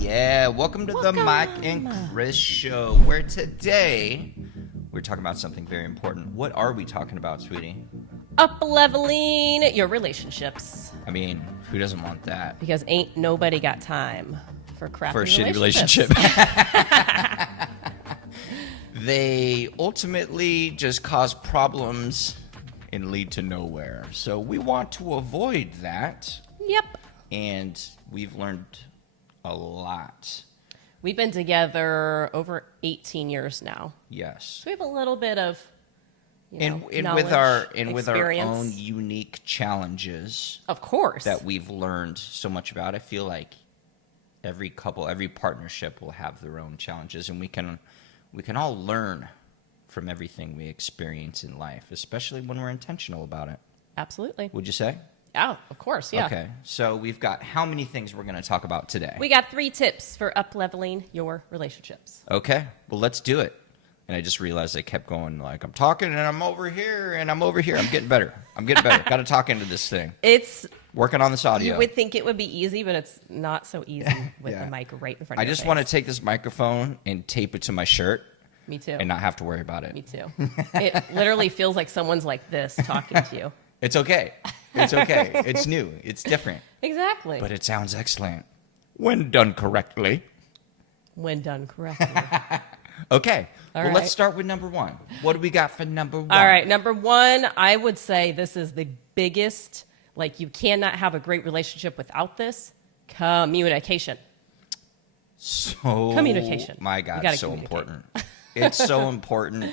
Yeah, welcome to the Mike and Kris show, where today we're talking about something very important. What are we talking about, sweetie? Up-leveling your relationships. I mean, who doesn't want that? Because ain't nobody got time for crappy For a shitty relationship. They ultimately just cause problems and lead to nowhere. So we want to avoid that. Yep. And we've learned a lot. We've been together over 18 years now. Yes. So we have a little bit of And knowledge, with our experience. own unique challenges. Of course. That we've learned so much about. I feel like every couple, every partnership will have their own challenges, and we can all learn from everything we experience in life, especially when we're intentional about it. Absolutely. Would you say? Oh, of course, yeah. Okay, so we've got how many things we're going to talk about today? We got 3 tips for up-leveling your relationships. Okay, well, let's do it. And I just realized I kept going like, I'm talking and I'm over here and I'm over here. I'm getting better. Got to talk into this thing. It's working on this audio. You would think it would be easy, but it's not so easy with the mic right in front of you. I just want to take this microphone and tape it to my shirt. Me too. And not have to worry about it. Me too. It literally feels like someone's like this talking to you. It's okay. It's okay. It's new. It's different. Exactly. But it sounds excellent. When done correctly. When done correctly. Okay. All well, right. Let's start with number 1. What do we got for number 1? All right. Number 1, I would say this is the biggest, like you cannot have a great relationship without this. Communication. So, communication. My God, it's so important. It's so important,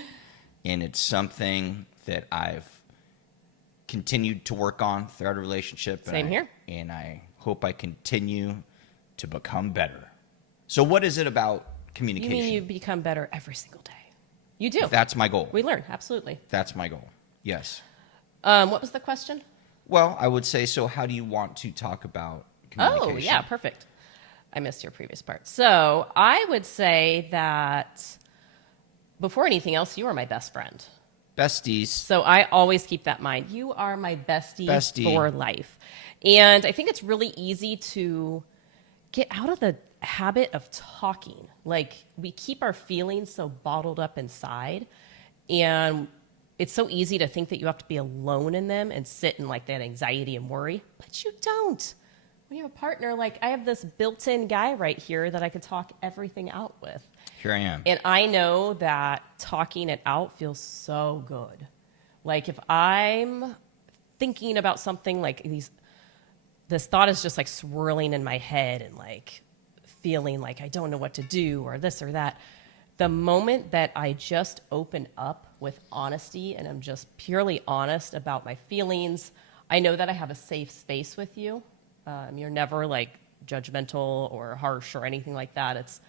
and it's something that I've continued to work on throughout a relationship. Same here. And I hope I continue to become better. So what is it about communication? You mean you become better every single day? You do. That's my goal. We learn, absolutely. That's my goal, yes. What was the question? Well, I would say, so how do you want to talk about communication? Oh, yeah, perfect. I missed your previous part. So I would say that before anything else, you are my best friend. Besties. So I always keep that in mind. You are my bestie for life. And I think it's really easy to get out of the habit of talking. Like, we keep our feelings so bottled up inside. And it's so easy to think that you have to be alone in them and sit in, like, that anxiety and worry. But you don't. When you have a partner, like, I have this built-in guy right here that I could talk everything out with. Here I am. And I know that talking it out feels so good. Like, if I'm thinking about something, like this thought is just like swirling in my head and like feeling like I don't know what to do or this or that. The moment that I just open up with honesty and I'm just purely honest about my feelings, I know that I have a safe space with you. You're never like judgmental or harsh or anything like that.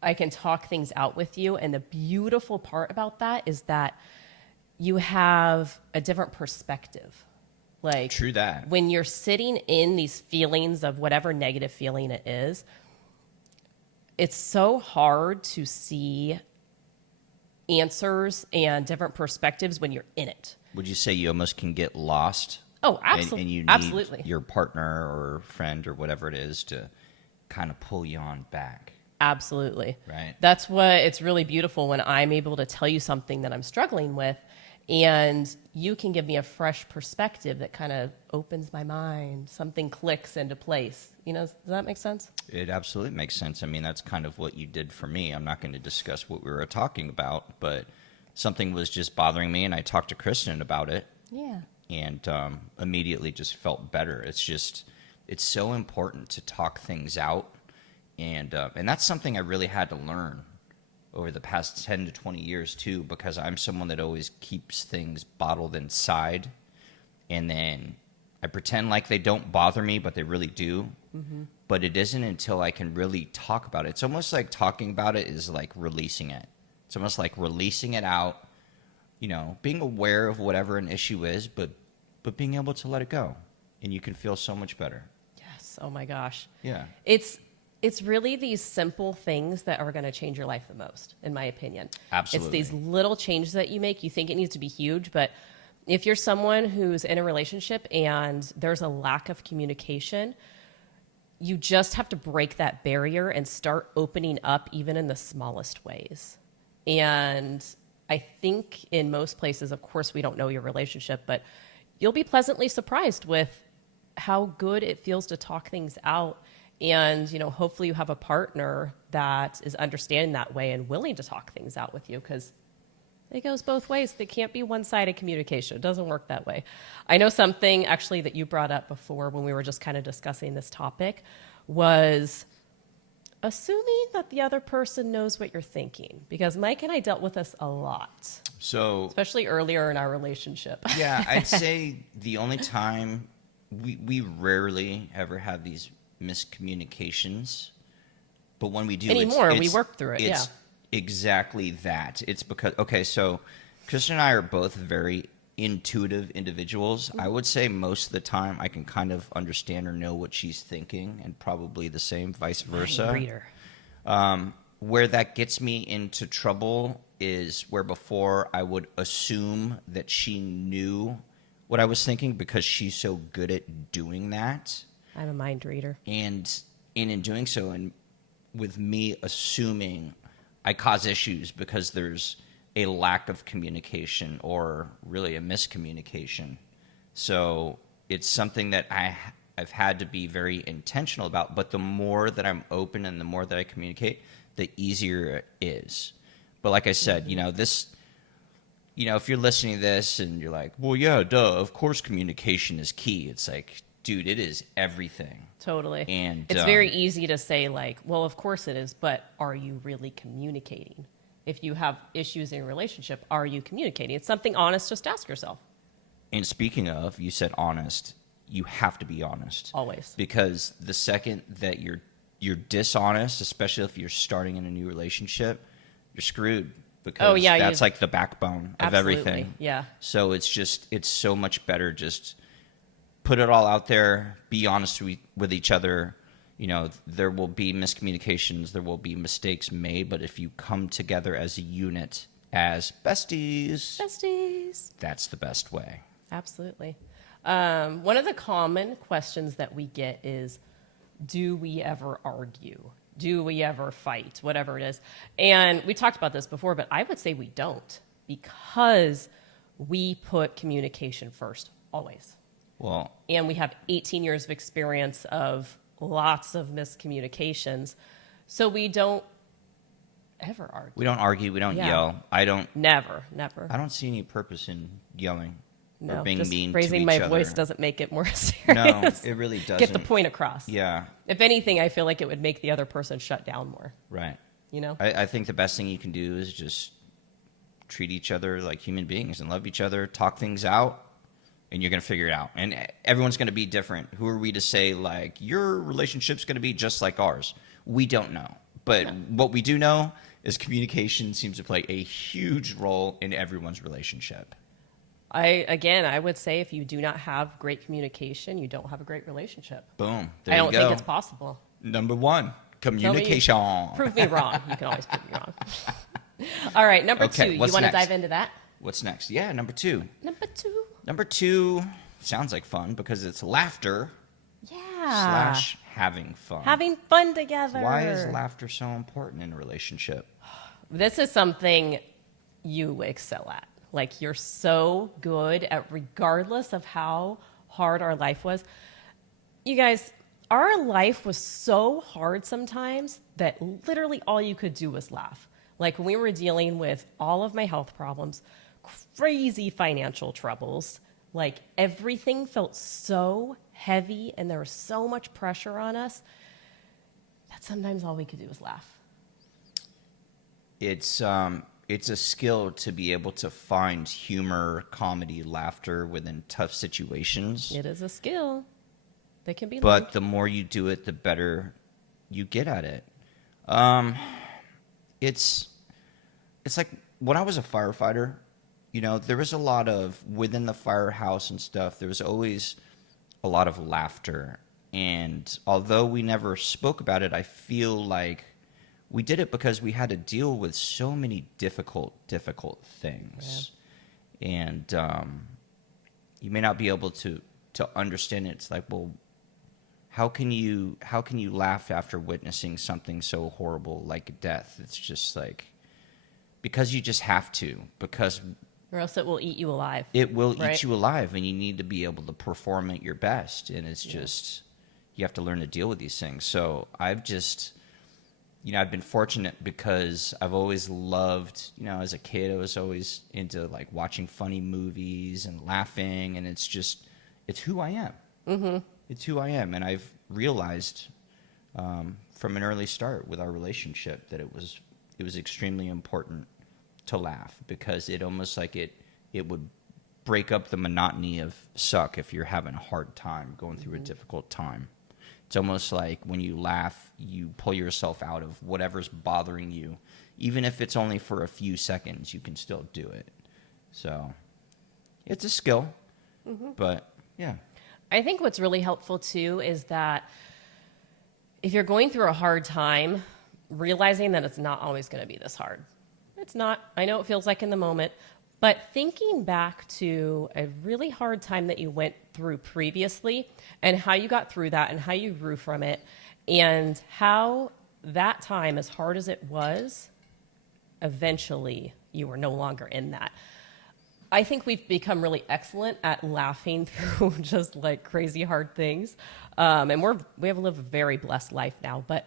I can talk things out with you. And the beautiful part about that is that you have a different perspective. Like, true that. When you're sitting in these feelings of whatever negative feeling it is, it's so hard to see answers and different perspectives when you're in it. Would you say you almost can get lost? Oh, absolutely. And you need your partner or friend or whatever it is to kind of pull you on back. Absolutely. Right. That's what it's really beautiful when I'm able to tell you something that I'm struggling with, and you can give me a fresh perspective that kind of opens my mind. Something clicks into place. You know, does that make sense? It absolutely makes sense. I mean, that's kind of what you did for me. I'm not going to discuss what we were talking about, but something was just bothering me, and I talked to Kristen about it. Yeah. And immediately just felt better. It's so important to talk things out. And that's something I really had to learn over the past 10 to 20 years, too, because I'm someone that always keeps things bottled inside. And then I pretend like they don't bother me, but they really do. Mm-hmm. But it isn't until I can really talk about it. It's almost like talking about it is like releasing it. It's almost like releasing it out, you know, being aware of whatever an issue is, but being able to let it go. And you can feel so much better. Yes. Oh, my gosh. Yeah. It's really these simple things that are going to change your life the most, in my opinion. Absolutely. It's these little changes that you make. You think it needs to be huge, but if you're someone who's in a relationship and there's a lack of communication, you just have to break that barrier and start opening up even in the smallest ways. And I think in most places, of course, we don't know your relationship, but you'll be pleasantly surprised with how good it feels to talk things out. And, you know, hopefully you have a partner that is understanding that way and willing to talk things out with you, because it goes both ways. There can't be one-sided communication. It doesn't work that way. I know something actually that you brought up before when we were just kind of discussing this topic was assuming that the other person knows what you're thinking. Because Mike and I dealt with this a lot, So especially earlier in our relationship. yeah, I'd say the only time we rarely ever have these miscommunications, but when we do Anymore, we work through it, it's yeah. exactly that. It's because, okay, so Kristen and I are both very intuitive individuals. I would say most of the time I can kind of understand or know what she's thinking, and probably the same vice versa. Mind reader. Where that gets me into trouble is where before I would assume that she knew what I was thinking because she's so good at doing that. I'm a mind reader. And in doing so, and with me assuming, I cause issues because there's a lack of communication or really a miscommunication. So it's something that I've had to be very intentional about. But the more that I'm open and the more that I communicate, the easier it is. But like I said, you know, this, you know, if you're listening to this and you're like, well, yeah, duh, of course communication is key. It's like, dude, it is everything. Totally. And it's very easy to say, like, well, of course it is, but are you really communicating? If you have issues in your relationship, are you communicating? It's something honest. Just ask yourself. And speaking of, you said honest, you have to be honest. Always. Because the second that you're dishonest, especially if you're starting in a new relationship, you're screwed. Because that's like the backbone of everything. Yeah. So it's so much better just put it all out there, be honest with each other. You know, there will be miscommunications, there will be mistakes made, but if you come together as a unit, as besties, that's the best way. Absolutely. One of the common questions that we get is, do we ever argue? Do we ever fight? Whatever it is. And we talked about this before, but I would say we don't, because we put communication first, always. Well, And we have 18 years of experience of lots of miscommunications. So we don't ever argue. we don't argue, we don't yell. Never. I don't see any purpose in yelling No, or being just mean to raising each my other. voice doesn't make it more serious. No, it really doesn't. Get the point across. Yeah, If anything, I feel like it would make the other person shut down more. right. You know? I think the best thing you can do is just treat each other like human beings and love each other, talk things out, and you're going to figure it out. And everyone's going to be different. Who are we to say, like, your relationship's going to be just like ours? We don't know. But what we do know is communication seems to play a huge role in everyone's relationship. I would say if you do not have great communication, you don't have a great relationship. Boom. There I you don't go. think it's possible. Number one, communication. Prove me wrong. You can always prove me wrong. All right, number Okay, 2. You what's want to next? dive into that? What's next? Yeah, number 2. Number 2. Number 2 sounds like fun because it's laughter Yeah. / having fun. Having fun together. Why is laughter so important in a relationship? This is something you excel at. Like, you're so good at, regardless of how hard our life was. You guys, our life was so hard sometimes that literally all you could do was laugh. Like, when we were dealing with all of my health problems, crazy financial troubles, like, everything felt so heavy and there was so much pressure on us that sometimes all we could do was laugh. It's a skill to be able to find humor, comedy, laughter within tough situations. It is a skill that can be But learned. the more you do it, the better you get at it. It's like when I was a firefighter, you know, there was a lot of, within the firehouse and stuff, there was always a lot of laughter. And although we never spoke about it, I feel like we did it because we had to deal with so many difficult things. Yeah. And you may not be able to understand it. It's like, well, how can you laugh after witnessing something so horrible like death? It's just like, because you just have to, because Or else it will eat you alive. it will right? eat you alive, and you need to be able to perform at your best. And it's just, you have to learn to deal with these things. So I've just, I've been fortunate because I've always loved, as a kid, I was always into like watching funny movies and laughing, and it's who I am. Mm-hmm. It's who I am, and I've realized from an early start with our relationship that it was extremely important to laugh, because it almost like it would break up the monotony of suck if you're having a hard time going through a difficult time. It's almost like when you laugh, you pull yourself out of whatever's bothering you. Even if it's only for a few seconds, you can still do it. So it's a skill, but yeah. I think what's really helpful too is that if you're going through a hard time, realizing that it's not always going to be this hard. It's not. I know it feels like in the moment, but thinking back to a really hard time that you went through previously and how you got through that and how you grew from it, and how that time, as hard as it was, eventually you were no longer in that. I think we've become really excellent at laughing through just like crazy hard things. And we have lived a very blessed life now, but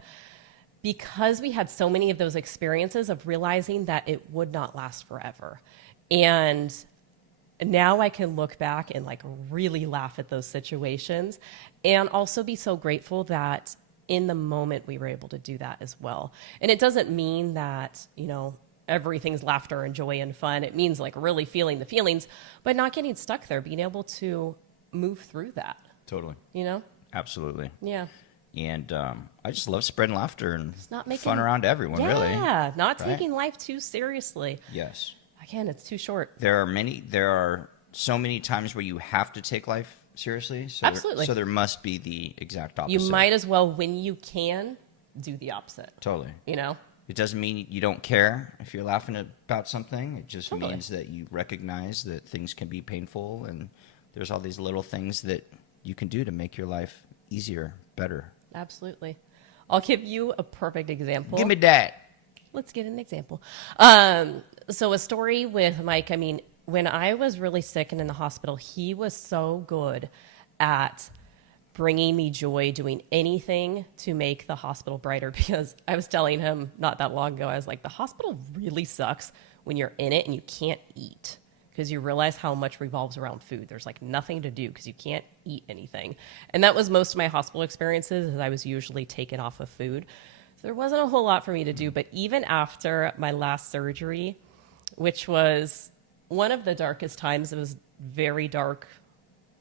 because we had so many of those experiences of realizing that it would not last forever. And now I can look back and like really laugh at those situations, and also be so grateful that in the moment we were able to do that as well. And it doesn't mean that, everything's laughter and joy and fun. It means like really feeling the feelings, but not getting stuck there, being able to move through that. Totally. Absolutely. Yeah. And I just love spreading laughter and Not making fun around everyone, really. Yeah, not Right? taking life too seriously. Yes. Again, it's too short. There are so many times where you have to take life seriously. So Absolutely. So there must be the exact opposite. You might as well, when you can, do the opposite. Totally. It doesn't mean you don't care if you're laughing about something. It just Totally. means that you recognize that things can be painful, and there's all these little things that you can do to make your life easier, better. Absolutely. I'll give you a perfect example. Give me that. Let's get an example. So a story with Mike, when I was really sick and in the hospital, he was so good at bringing me joy, doing anything to make the hospital brighter, because I was telling him not that long ago, I was like, the hospital really sucks when you're in it and you can't eat, because you realize how much revolves around food. There's like nothing to do because you can't eat anything. And that was most of my hospital experiences, as I was usually taken off of food. So there wasn't a whole lot for me to do. But even after my last surgery, which was one of the darkest times, it was very dark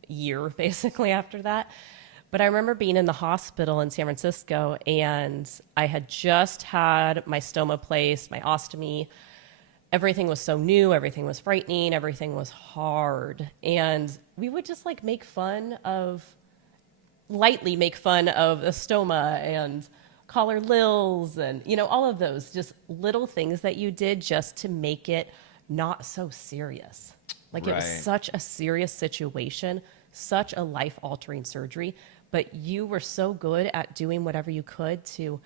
year basically after that. But I remember being in the hospital in San Francisco, and I had just had my stoma placed, my ostomy. Everything was so new, everything was frightening, everything was hard. And we would just like lightly make fun of the stoma and collar lils and, all of those just little things that you did just to make it not so serious. Like It was Right. such a serious situation, such a life-altering surgery, but you were so good at doing whatever you could to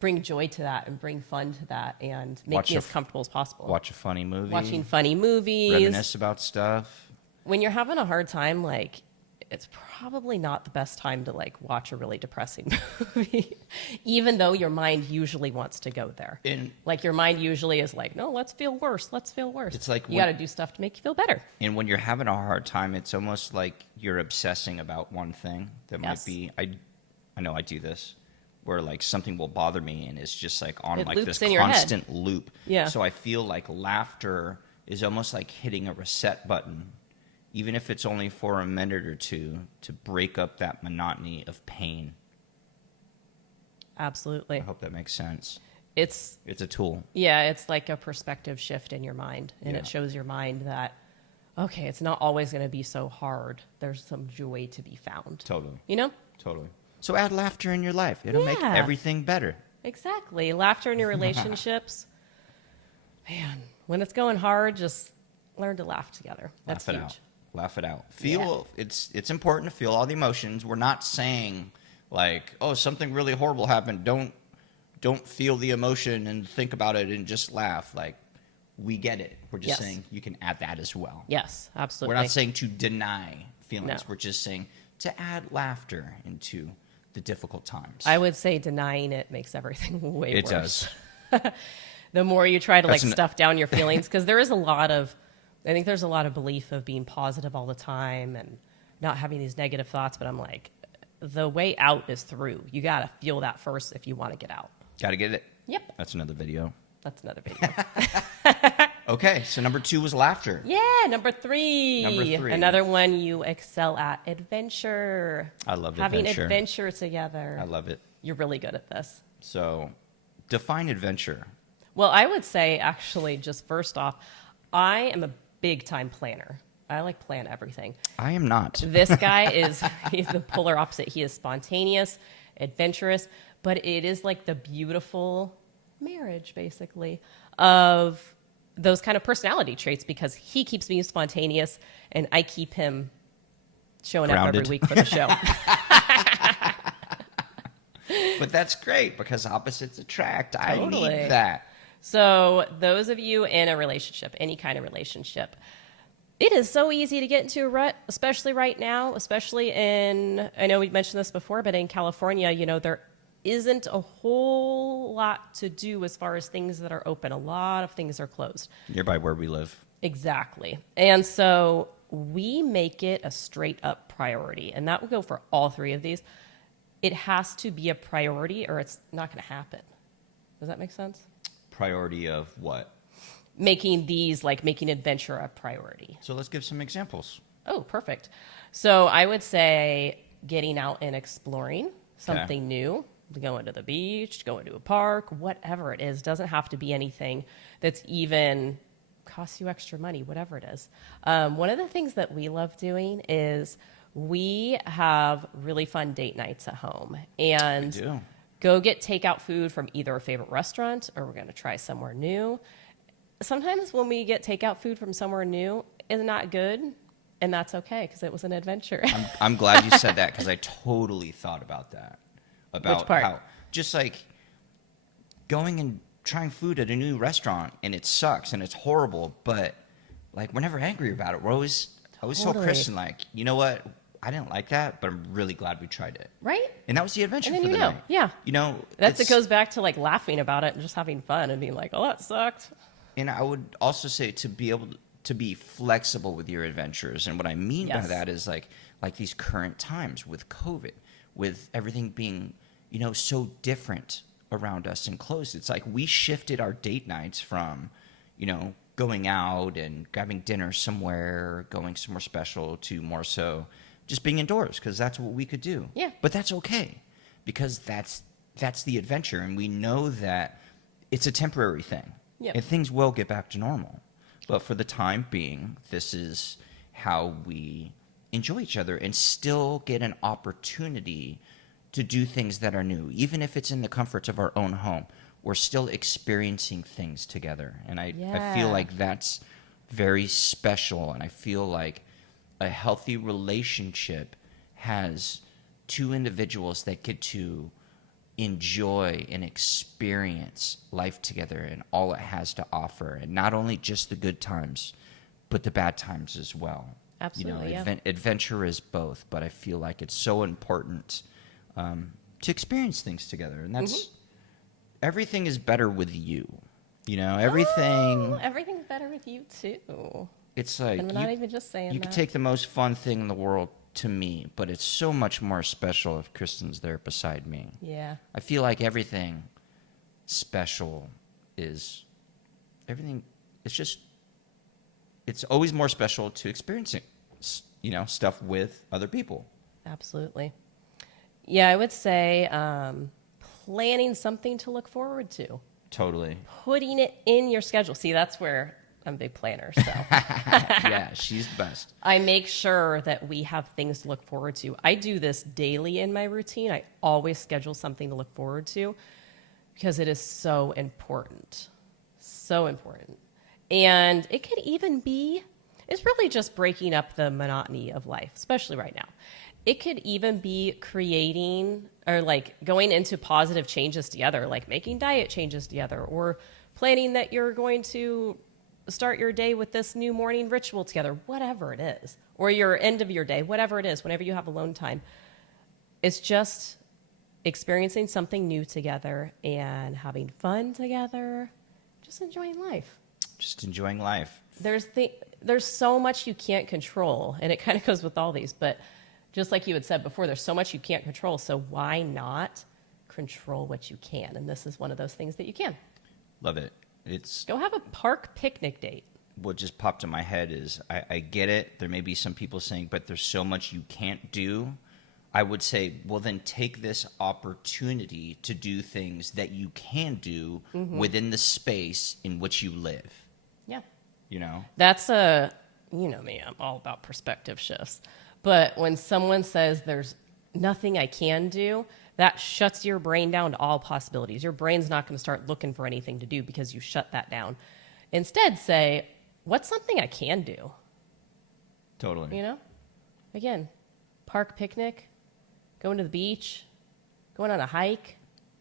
bring joy to that and bring fun to that and make me as comfortable as possible. Watch a funny movie. Watching funny movies. Reminisce about stuff. When you're having a hard time, like, it's probably not the best time to like watch a really depressing movie, even though your mind usually wants to go there. Like your mind usually is like, no, let's feel worse. Let's feel worse. It's like you got to do stuff to make you feel better. And when you're having a hard time, it's almost like you're obsessing about one thing that Yes. might be. I know I do this, where like something will bother me, and it's just like on It like loops this in your head. constant loop. Yeah. So I feel like laughter is almost like hitting a reset button, even if it's only for a minute or two, to break up that monotony of pain. Absolutely. I hope that makes sense. It's a tool. Yeah, it's like a perspective shift in your mind, and Yeah. it shows your mind that, okay, it's not always going to be so hard. There's some joy to be found. Totally. Totally. So add laughter in your life. It'll make Yeah. everything better. Exactly. Laughter in your relationships. Man, when it's going hard, just learn to laugh together. That's Laugh it huge. out. Laugh it out. Feel it's important to feel all the emotions. We're not saying Like, oh, something really horrible happened. Don't feel the emotion and think about it and just laugh. Like, we get it. We're just Yes. saying you can add that as well. Yes, absolutely. We're not saying to deny feelings. No. We're just saying to add laughter into the difficult times. I would say denying it makes everything way It worse. does. The more you try to That's like stuff down your feelings, because there is a lot of, I think there's a lot of belief of being positive all the time and not having these negative thoughts. But I'm like, the way out is through. You got to feel that first if you want to get out. Got to get it. Yep. That's another video. That's another video. Okay, so number 2 was laughter. Yeah, number 3. Number 3. Another one you excel at, adventure. I love Having adventure. adventure together. I love it. You're really good at this. So, define adventure. Well, I would say actually, just first off, I am a big time planner. I like plan everything. I am not. This guy he's the polar opposite. He is spontaneous, adventurous, but it is like the beautiful marriage, basically, of those kind of personality traits because he keeps me spontaneous and I keep him showing up Grounded. every week for the show. But that's great because opposites attract. I Totally. need that. So those of you in a relationship, any kind of relationship, it is so easy to get into a rut, especially right now, especially in, I know we mentioned this before, but in California, you know, there isn't a whole lot to do as far as things that are open. A lot of things are closed. Nearby where we live. Exactly. And so we make it a straight up priority. And that will go for all 3 of these. It has to be a priority or it's not going to happen. Does that make sense? Priority of what? Making these, like making adventure a priority. So let's give some examples. Oh, perfect. So I would say getting out and exploring something new, going to the beach, going to a park, whatever it is. Doesn't have to be anything that's even costs you extra money, whatever it is. One of the things that we love doing is we have really fun date nights at home. And We do. go get takeout food from either a favorite restaurant or we're going to try somewhere new. Sometimes when we get takeout food from somewhere new, it's not good, and that's okay because it was an adventure. I'm glad you said that because I totally thought about that. About Which part? how just like going and trying food at a new restaurant and it sucks and it's horrible, but like we're never angry about it. We're always I always tell Totally. Kristen like, you know what? I didn't like that, but I'm really glad we tried it. Right? And that was the adventure And then for you the know, night. yeah. You know, It it's- goes back to like laughing about it and just having fun and being like, oh, that sucked. And I would also say to be able to be flexible with your adventures. And what I mean by Yes. that is like these current times with COVID, with everything being, you know, so different around us and closed. It's like we shifted our date nights from, you know, going out and grabbing dinner somewhere, going somewhere special to more so just being indoors because that's what we could do. Yeah. But that's okay because that's the adventure. And we know that it's a temporary thing. Yep. And things will get back to normal. But for the time being, this is how we enjoy each other and still get an opportunity to do things that are new. Even if it's in the comforts of our own home, we're still experiencing things together. And I feel Yeah. like that's very special. And I feel like a healthy relationship has 2 individuals that get to enjoy and experience life together and all it has to offer, and not only just the good times but the bad times as well. Absolutely, You know, yeah. adventure is both, but I feel like it's so important to experience things together, and that's everything is better with you. You know, everything. Oh, everything's better with you too. It's like And we're not even just saying you that. could take the most fun thing in the world to me, but it's so much more special if Kristen's there beside me. Yeah. I feel like everything special is everything. It's always more special to experiencing, you know, stuff with other people. Absolutely. Yeah, I would say planning something to look forward to, Totally. putting it in your schedule. See, that's where I'm a big planner. So Yeah, she's the best. I make sure that we have things to look forward to. I do this daily in my routine. I always schedule something to look forward to because it is so important. So important. And it could even be, it's really just breaking up the monotony of life, especially right now. It could even be creating or like going into positive changes together, like making diet changes together or planning that you're going to start your day with this new morning ritual together, whatever it is, or your end of your day, whatever it is, whenever you have alone time. It's just experiencing something new together and having fun together, just enjoying life. Just enjoying life. There's so much you can't control, and it kind of goes with all these, but just like you had said before, there's so much you can't control, so why not control what you can? And this is one of those things that you can. Love it. It's Go have a park picnic date. what just popped in my head is I get it. There may be some people saying, but there's so much you can't do. I would say, well, then take this opportunity to do things that you can do within the space in which you live. Yeah. You know? That's you know me, I'm all about perspective shifts. But when someone says there's nothing I can do, that shuts your brain down to all possibilities. Your brain's not going to start looking for anything to do because you shut that down. Instead, say, what's something I can do? Totally. You know? Again, park picnic, going to the beach, going on a hike.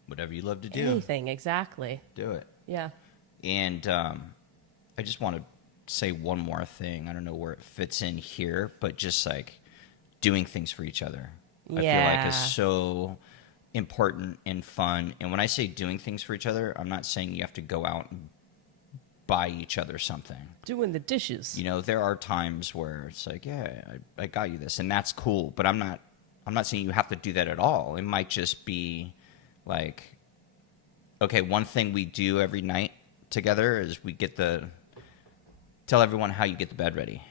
Whatever you love to do. Anything, exactly. Do it. Yeah. And I just want to say one more thing. I don't know where it fits in here, but just like doing things for each other. I feel like is so important and fun. And when I say doing things for each other, I'm not saying you have to go out and buy each other something. Doing the dishes. You know, there are times where it's like, yeah, I got you this, and that's cool. But I'm not saying you have to do that at all. It might just be like, okay, one thing we do every night together is we tell everyone how you get the bed ready.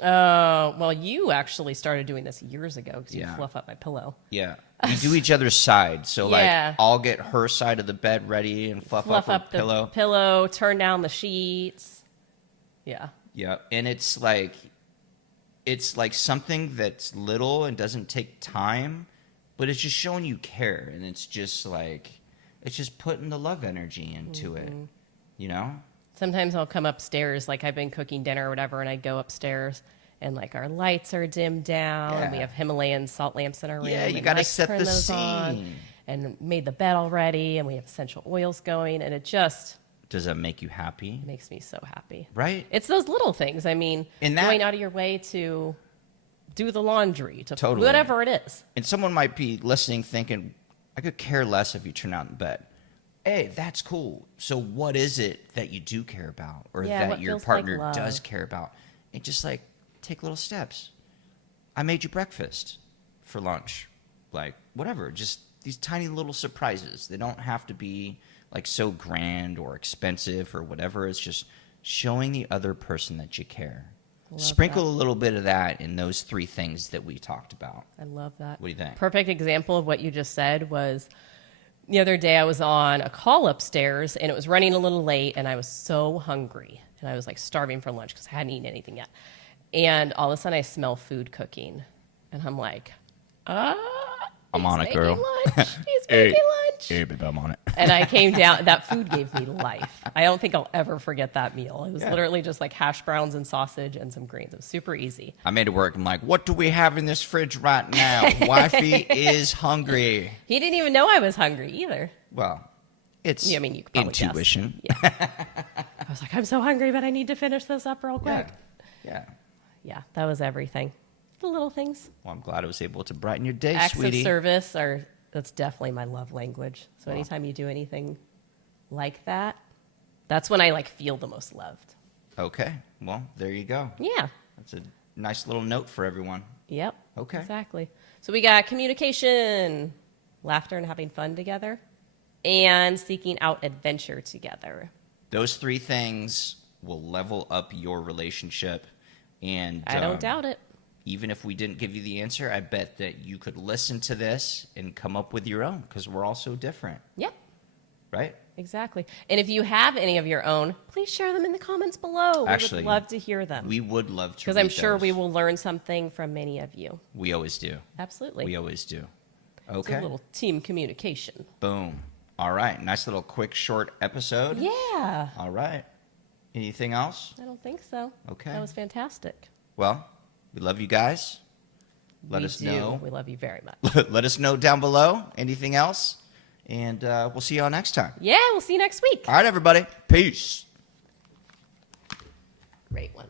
Well, you actually started doing this years ago because you Yeah. fluff up my pillow. Yeah. We do each other's side. So, Yeah. like, I'll get her side of the bed ready and fluff up her the pillow. pillow, turn down the sheets. Yeah. Yeah. And it's like something that's little and doesn't take time, but it's just showing you care. And it's just putting the love energy into it, you know? Sometimes I'll come upstairs, like I've been cooking dinner or whatever, and I go upstairs and like our lights are dimmed down. Yeah. And we have Himalayan salt lamps in our room. Yeah, you and got to Mike's set turned the those on scene. and made the bed already, and we have essential oils going, and it just Does that make you happy? makes me so happy. Right? It's those little things. I mean, And that- going out of your way to do the laundry, to Totally. whatever it is. And someone might be listening thinking, I could care less if you turn out in bed. Hey, that's cool. So what is it that you do care about or Yeah, that what your feels like partner love? does care about? And just like take little steps. I made you breakfast for lunch. Like whatever, just these tiny little surprises. They don't have to be like so grand or expensive or whatever. It's just showing the other person that you care. Love Sprinkle that. a little bit of that in those three things that we talked about. I love that. What do you think? Perfect example of what you just said was the other day I was on a call upstairs and it was running a little late and I was so hungry and I was like starving for lunch because I hadn't eaten anything yet. And all of a sudden I smell food cooking and I'm like, I'm on it, girl. Lunch. He's making lunch. Hey, babe, I'm on it. And I came down. That food gave me life. I don't think I'll ever forget that meal. It was literally just like hash browns and sausage and some greens. It was super easy. I made it work. I'm like, what do we have in this fridge right now? Wifey is hungry. He didn't even know I was hungry either. Well, it's Yeah, I mean, you could probably guess. intuition. I was like, I'm so hungry, but I need to finish this up real quick. Yeah. Yeah, that was everything. The little things. Well, I'm glad I was able to brighten your day, Acts sweetie. of service that's definitely my love language. So anytime you do anything like that, that's when I like feel the most loved. Okay. Well, there you go. Yeah. That's a nice little note for everyone. Yep. Okay. Exactly. So we got communication, laughter and having fun together, and seeking out adventure together. Those three things will level up your relationship. And I don't doubt it. even if we didn't give you the answer, I bet that you could listen to this and come up with your own because we're all so different, Yep. right? Exactly. And if you have any of your own, please share them in the comments below. Actually, we would love to hear them. We would love to Because read I'm sure those. we will learn something from many of you. We always do. Absolutely. We always do. It's Okay. a little team communication. Boom. All right. Nice little quick, short episode. Yeah. All right. Anything else? I don't think so. Okay. That was fantastic. Well, we love you guys. Let us know. We love you very much. Let us know down below. Anything else? And we'll see y'all next time. Yeah, we'll see you next week. All right, everybody. Peace. Great one.